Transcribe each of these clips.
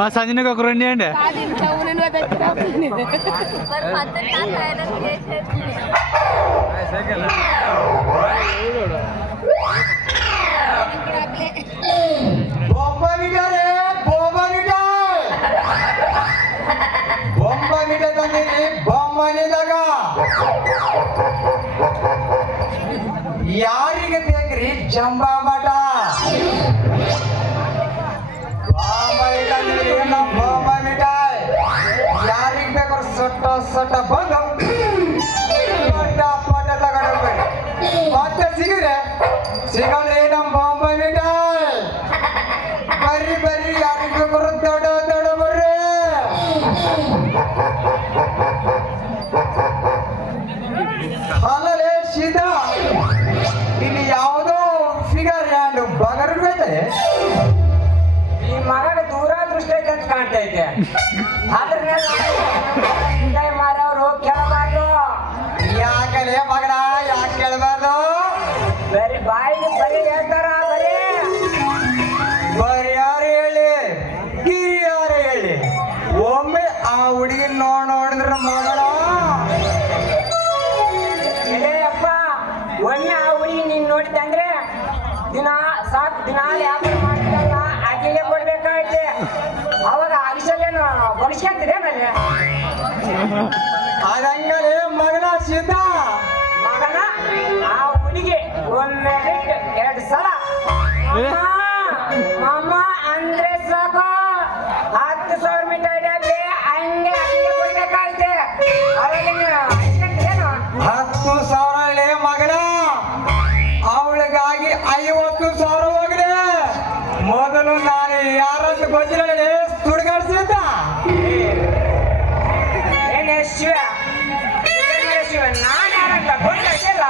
మా సంజనకు ఒక రెండు అండి ಯಾರಿಗೆ ಬೇಕ್ರಿ ಜಂಬಾ ಮಠ ಬಾಂಬಾ ಮಿಠಾಯಿ ಯಾರಿಗೆ ಬೇಕಾದ್ರೆ ಸೊಟ್ಟ ಸೊಟ್ಟ ಬಂದು ಪಟ ಪಟ ತಗೊಂಡೋಗ್ಬೇಡಿ ಮತ್ತೆ ಸಿಗಲ್ರಿ ನಮ್ಮ ಬಾಂಬಾ ಮಿಠಾಯಿ ಬರ್ರಿ ಬರ್ರಿ ಯಾರಿಗೆ ಬೇಕಾದ್ರು ದೊಡ್ಡ ದೊಡ್ಡ ಬರ್ರಿ ಅಲ್ಲಲೇ ಸೀದಾ ಇಲ್ಲಿ ಯಾವುದೋ ಫಿಗರ್ ಹ್ಯಾಂಡ್ ಬಗರ್ ಬೈತೆ ಈ ಮಗನ ದೂರದೃಷ್ಟಿ ಐತೆ ಅಂತ ಕಾಣ್ತೈತೆ ಅದ್ರ ಮಾರವ್ರು ಕೇಳಬಾರ್ದು ಯಾಕಲೇ ಮಗನ ಯಾಕೆ ಕೇಳಬಾರ್ದು ಬರೀ ಬಾಯಿಗೆ ಬರೀ ಹೇಳ್ತಾರ ಬರೀ ಯಾರು ಹೇಳಿ ಕಿರಿಯಾರು ಹೇಳಿ ಒಮ್ಮೆ ಆ ಹುಡುಗಿ ನೋಡಿದ್ರ ಮಗಳ ಅಪ್ಪ ಒಮ್ಮೆ ಆ ಹುಡುಗಿ ನೀನ್ ನೋಡಿದಂದ್ರೆ ದಿನ ವ್ಯಾಪಾರ ಮಾಡ್ತಿದ್ದಲ್ಲ ಆಕೆಗೆ ಕೊಡ್ಬೇಕಾಯ್ತೆ ಅವಾಗ ಅರಿಸಲೇನು ಬಡಿಸ್ಕೊಂತಿದೆ ಮೇಲೆ ಅದಂಗಲೇ ಮಗನ ಸಿದ್ಧ ಮಗನ ಆ ಹುಡುಗಿ ಒಮ್ಮೆ ಬಿಟ್ಟು 2 ಸಲ ಅಮ್ಮ ಅಂದ್ರೆ ಸಾಕು 10,000 ಮೀಟರ್ ಡಬ್ಬಿ ಹಂಗೆ ಅಲ್ಲಿಗೆ ಕೊಡ್ಬೇಕಾಯ್ತೆ ಅವಾಗ ಅರಿಸ್ಕೊಂತಿದೇನು 10,000 ಮಗನ ಅವಳಿಗಾಗಿ 50,000 ಹೋಗಿದೆ ಮೊದಲು ನಾನು ಯಾರಂತ ಗೊತ್ತಿಲ್ಲ ಸುಡುಗಾಡ್ಸಿದ್ದ ಏನೇ ಶಿವ ನಾನು ಯಾರಂತ ಗೊತ್ತಿಲ್ಲ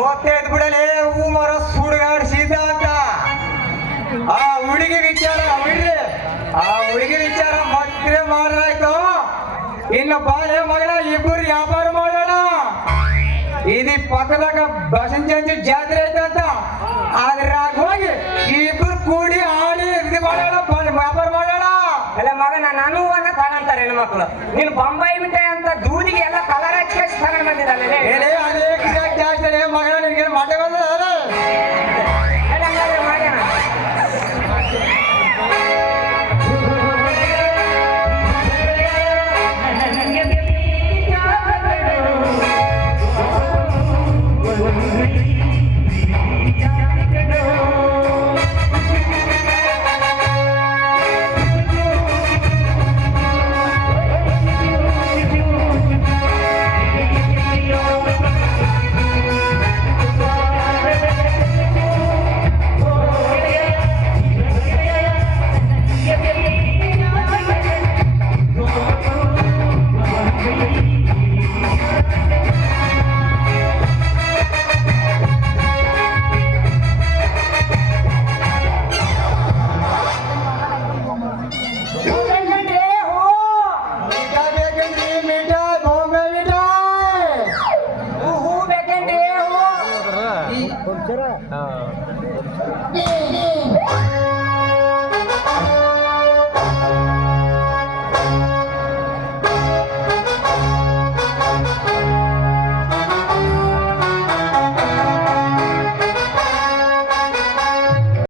ಓದ್ತೈದ್ ಬಿಡಲೇ ಹೂ ಮರ ಸುಡುಗಾಡ್ಸಿದ್ದ ಅಂತ ಆ ಹುಡುಗಿ ವಿಚಾರ ಬಿಡ್ರಿ ಆ ಹುಡುಗಿ ವಿಚಾರ ಮಕ್ಕಳೇ ಮಾಡ್ರಾಯ್ತು ಇನ್ನು ಬಾಳೆ ಮಗಳ ಇಬ್ಬರು ವ್ಯಾಪಾರ ಮಾಡೋಣ ಇದು ಪಕ್ಕದಾಗ ಬಸಂಜಿ ಜಾತ್ರೆ ಐತಂತ ಅದ್ರಾಗ ಹೋಗಿ ಇಬ್ಬರು ಕೂಡಿ ಆಡಿ ಇದು ಮಾಡೋಣ ವ್ಯಾಪಾರ ಮಾಡೋಣ ಎಲ್ಲ ಮಗನ ನಾನು ತಗೊಂತಾರೆ ಹೆಣ್ಮಕ್ಳು ನೀನು ಬೊಂಬಾಯಿ ಮಿಠಾಯಿ ಅಂತ ದೂದಿಗೆ ಎಲ್ಲ ಕಲರ್ ಹಚ್ಚಿ ತಗೊಂಡ್ ಬಂದಿದ್ದಲ್ಲ ಅನೇಕ ಜಾಸ್ತಿ ಮಗಳ ನಿನಗೆ ಮಾತಾಡೋದು ಮಾಡೋಣ ಹಾ